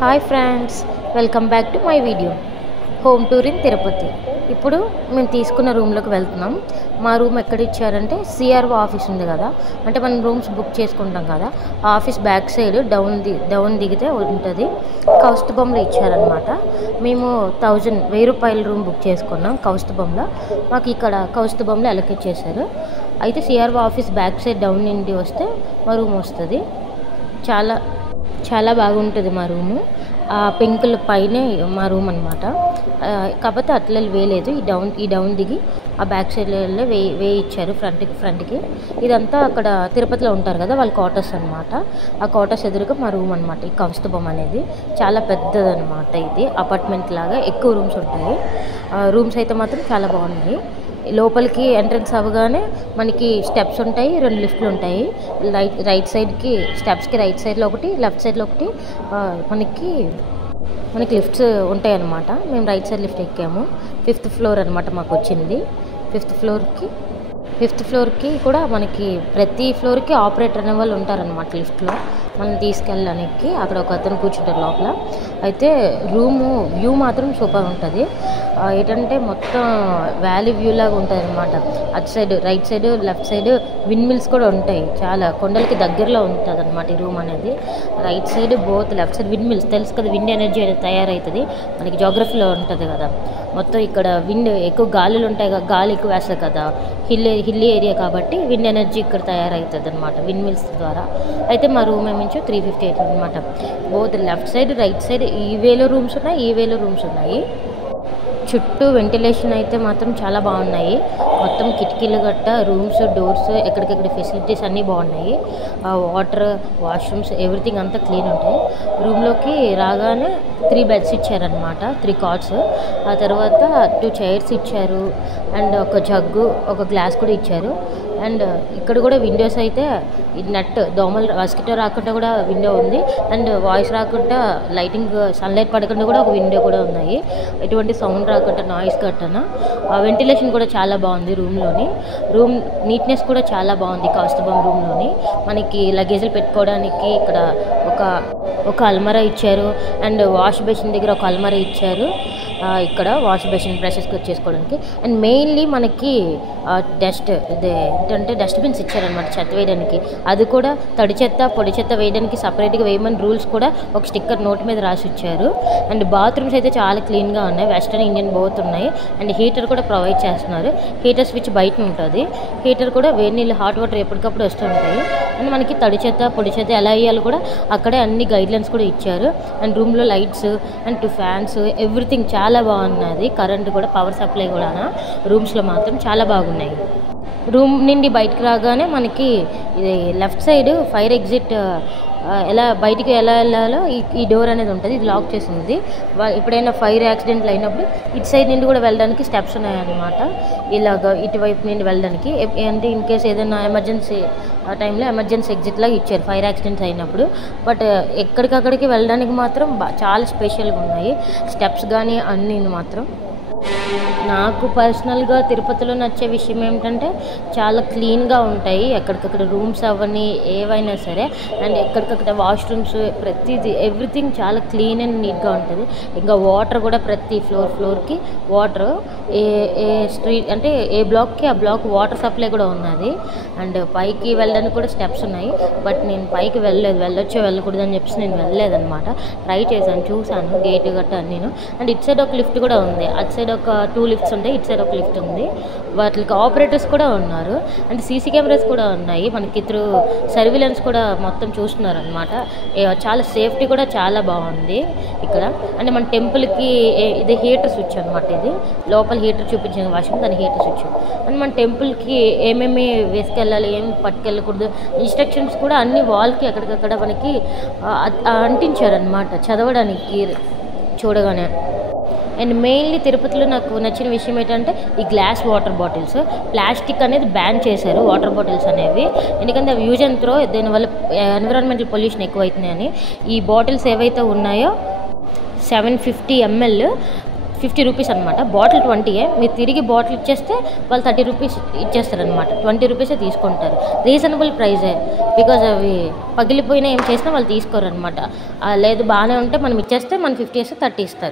Hi friends, welcome back to my video. Home tour in Tirupati. ఇప్పుడు మేము తీసుకున్న రూమ్లోకి వెళ్తున్నాం. మా రూమ్ ఎక్కడ ఇచ్చారంటే సిఆర్ఓ ఆఫీస్ ఉంది కదా, అంటే మనం రూమ్స్ బుక్ చేసుకుంటాం కదా, ఆ ఆఫీస్ బ్యాక్ సైడ్ డౌన్ దిగితే ఉంటుంది. కౌస్తుభంలో ఇచ్చారనమాట. మేము 1000 రూపాయల రూమ్ బుక్ చేసుకున్నాం కౌస్తుభంలో. మాకు ఇక్కడ కౌస్తుభంలో అలొకేట్ చేశారు. అయితే CRO office back side down నుండి వస్తే మా రూమ్ వస్తుంది. చాలా చాలా బాగుంటుంది మా రూము. ఆ పెంకుల పైనే మా రూమ్ అనమాట. కాకపోతే అట్లా వేయలేదు, ఈ డౌన్ దిగి ఆ బ్యాక్ సైడ్లో వే ఇచ్చారు ఫ్రంట్కి. ఇదంతా అక్కడ తిరుపతిలో ఉంటారు కదా, వాళ్ళ క్వార్టర్స్ అనమాట. ఆ క్వార్టర్స్ ఎదురుగా మా రూమ్ అనమాట. ఈ కౌస్తుభం అనేది చాలా పెద్దదనమాట. ఇది అపార్ట్మెంట్ లాగా ఎక్కువ రూమ్స్ ఉంటాయి. రూమ్స్ అయితే మాత్రం చాలా బాగున్నాయి. లోపలికి ఎంట్రన్స్ అవ్వగానే మనకి స్టెప్స్ ఉంటాయి, 2 లిఫ్ట్లు ఉంటాయి. రైట్ సైడ్కి స్టెప్స్కి రైట్ సైడ్లో ఒకటి, లెఫ్ట్ సైడ్లో ఒకటి మనకి లిఫ్ట్స్ ఉంటాయి అన్నమాట. మేము రైట్ సైడ్ లిఫ్ట్ ఎక్కాము. 5th ఫ్లోర్ అనమాట మాకు వచ్చింది. 5th ఫ్లోర్కి కూడా మనకి ప్రతి ఫ్లోర్కి ఆపరేటర్ అనే వాళ్ళు ఉంటారనమాట లిఫ్ట్లో. మనం తీసుకెళ్ళడానికి అక్కడ ఒక అతను కూర్చుంటారు లోపల. అయితే రూము వ్యూ మాత్రం సూపర్ ఉంటుంది. ఏంటంటే మొత్తం వ్యాలీ వ్యూ లాగా ఉంటుంది అనమాట. అటు side right side left side windmills కూడా ఉంటాయి. చాలా కొండలకి దగ్గరలో ఉంటుంది అనమాట ఈ రూమ్ అనేది. Right side both left side windmills, తెలుసు కదా, విండ్ ఎనర్జీ అనేది తయారవుతుంది మనకి. జాగ్రఫీలో ఉంటుంది కదా మొత్తం. ఇక్కడ విండ్ ఎక్కువ గాలులు ఉంటాయి కదా, గాలి ఎక్కువ వేస్తుంది కదా, హిల్లీ ఏరియా కాబట్టి విండ్ ఎనర్జీ ఇక్కడ తయారవుతుంది అనమాట విండ్ మిల్స్ ద్వారా. అయితే మా రూమ్ ఏమించో 358 అనమాట. Both left side right side ఈ వేలో రూమ్స్ ఉన్నాయి. చుట్టూ వెంటిలేషన్ అయితే మాత్రం చాలా బాగున్నాయి. మొత్తం కిటికీలు గట్ట, రూమ్స్, డోర్స్, ఎక్కడికెక్కడ ఫెసిలిటీస్ అన్నీ బాగున్నాయి. వాటర్, వాష్రూమ్స్, ఎవ్రీథింగ్ అంతా క్లీన్ ఉంటాయి. రూమ్లోకి రాగానే 3 బెడ్స్ ఇచ్చారనమాట, 3 కాట్స్. ఆ తర్వాత 2 చైర్స్ ఇచ్చారు, అండ్ ఒక జగ్గు, ఒక గ్లాస్ కూడా ఇచ్చారు. అండ్ ఇక్కడ కూడా విండోస్ అయితే నెట్, దోమలు, మస్కిటో రాకుండా కూడా విండో ఉంది. అండ్ వాయిస్ రాకుండా, లైటింగ్, సన్లైట్ పడకుండా కూడా ఒక విండో కూడా ఉన్నాయి. ఎటువంటి సౌండ్ రాకుండా, నాయిస్ కట్టనా. వెంటిలేషన్ కూడా చాలా బాగుంది రూమ్లోని. రూమ్ నీట్నెస్ కూడా చాలా బాగుంది కౌస్తుభం రూమ్లోని. మనకి లగేజ్లు పెట్టుకోవడానికి ఇక్కడ ఒక అల్మరా ఇచ్చారు. అండ్ వాష్ బేసిన్ దగ్గర ఒక అల్మరా ఇచ్చారు. ఇక్కడ వాష్ బేసిన్ బ్రషెస్ చేసుకోవడానికి. అండ్ మెయిన్లీ మనకి డస్ట్బిన్స్ ఇచ్చారనమాట చెత్త వేయడానికి. అది కూడా తడి చెత్త, పొడి చెత్త వేయడానికి సపరేట్గా వేయమని రూల్స్ కూడా ఒక స్టిక్కర్ నోట్ మీద రాసి ఇచ్చారు. అండ్ బాత్రూమ్స్ అయితే చాలా క్లీన్గా ఉన్నాయి. వెస్టర్న్, ఇండియన్ బోత్ ఉన్నాయి. అండ్ హీటర్ కూడా ప్రొవైడ్ చేస్తున్నారు. హీటర్ స్విచ్ బయట ఉంటుంది. హీటర్ కూడా వేడి నీళ్ళు, హాట్ వాటర్ ఎప్పటికప్పుడు వస్తూ ఉంటాయి. అండ్ మనకి తడి చెత్త, పొడి చెత్త ఎలా వేయాలో కూడా అక్కడే అన్ని గైడ్లైన్స్ కూడా ఇచ్చారు. అండ్ రూమ్లో లైట్స్ అండ్ 2 ఫ్యాన్స్, ఎవ్రీథింగ్ చాలా బాగున్నది. కరెంట్ కూడా, పవర్ సప్లై కూడా రూమ్స్లో మాత్రం చాలా బాగున్నాయి. రూమ్ నుండి బయటకు రాగానే మనకి ఇది లెఫ్ట్ సైడ్ ఫైర్ ఎగ్జిట్, బయటికి ఎలా వెళ్ళాలో ఈ డోర్ అనేది ఉంటుంది. ఇది లాక్ చేసింది. ఎప్పుడైనా ఫైర్ యాక్సిడెంట్లు అయినప్పుడు ఇటు సైడ్ నుండి కూడా వెళ్ళడానికి స్టెప్స్ ఉన్నాయన్నమాట. ఇలాగ ఇటువైపు నుండి వెళ్ళడానికి, అంటే ఇన్ కేసు ఏదైనా ఎమర్జెన్సీ ఆ టైంలో ఎమర్జెన్సీ ఎగ్జిట్ లాగా ఇచ్చారు ఫైర్ యాక్సిడెంట్స్ అయినప్పుడు. బట్ ఎక్కడికక్కడికి వెళ్ళడానికి మాత్రం చాలా స్పెషల్గా ఉన్నాయి స్టెప్స్ కానీ అన్నీ మాత్రం. నాకు పర్సనల్గా తిరుపతిలో నచ్చే విషయం ఏమిటంటే చాలా క్లీన్గా ఉంటాయి. ఎక్కడికక్కడ రూమ్స్ అవన్నీ ఏవైనా సరే, అండ్ ఎక్కడికక్కడ వాష్రూమ్స్, ప్రతిదీ ఎవ్రీథింగ్ చాలా క్లీన్ అండ్ నీట్గా ఉంటుంది. ఇంకా వాటర్ కూడా ప్రతి ఫ్లోర్కి వాటర్, ఏ స్ట్రీట్ అంటే ఏ బ్లాక్కి ఆ బ్లాక్ వాటర్ సప్లై కూడా ఉన్నది. అండ్ పైకి వెళ్ళడానికి కూడా స్టెప్స్ ఉన్నాయి. బట్ నేను పైకి వెళ్ళకూడదు అని చెప్పేసి నేను వెళ్ళలేదన్నమాట. ట్రై చేశాను, చూశాను గేట్ గట్ట నేను. అండ్ ఇటు సైడ్ ఒక లిఫ్ట్ కూడా ఉంది, అటు సైడ్ ఒక 2 లిఫ్ట్స్ ఉంటాయి, ఇటు సైడ్ ఒక లిఫ్ట్ ఉంది. వాటికి ఆపరేటర్స్ కూడా ఉన్నారు. అండ్ సీసీ కెమెరాస్ కూడా ఉన్నాయి. మనకి త్రూ సర్విలెన్స్ కూడా మొత్తం చూస్తున్నారు అనమాట. చాలా సేఫ్టీ కూడా చాలా బాగుంది ఇక్కడ. అంటే మన టెంపుల్కి ఇది హీటర్ స్విచ్ అనమాట. ఇది లోపల హీటర్ చూపించిన వాష్రూమ్, దాని హీటర్ స్విచ్. అండ్ మన టెంపుల్కి ఏమేమి వేసుకెళ్ళాలి, ఏమి పట్టుకెళ్ళకూడదు, ఇన్స్ట్రక్షన్స్ కూడా అన్ని వాల్కి అక్కడికక్కడ మనకి అంటించారనమాట చదవడానికి చూడగానే. అండ్ మెయిన్లీ తిరుపతిలో నాకు నచ్చిన విషయం ఏంటంటే ఈ గ్లాస్ వాటర్ బాటిల్స్. ప్లాస్టిక్ అనేది బ్యాన్ చేశారు వాటర్ బాటిల్స్ అనేవి, ఎందుకంటే అవి యూజ్ అండ్ త్రో, దీనివల్ల ఎన్విరాన్మెంటల్ పొల్యూషన్ ఎక్కువవుతున్నాయని. ఈ బాటిల్స్ ఏవైతే ఉన్నాయో 750 ml 50 రూపీస్ అనమాట. బాటిల్ 20ఏ, మీరు తిరిగి బాటిల్ ఇచ్చేస్తే వాళ్ళు 30 రూపీస్ ఇచ్చేస్తారనమాట. 20 రూపీసే తీసుకుంటారు. రీజనబుల్ ప్రైజే, బికాజ్ అవి పగిలిపోయినా ఏం చేసినా వాళ్ళు తీసుకోరు అనమాట. లేదు బాగానే ఉంటే మనం ఇచ్చేస్తే మన 50 ఇస్తే 30 ఇస్తారు.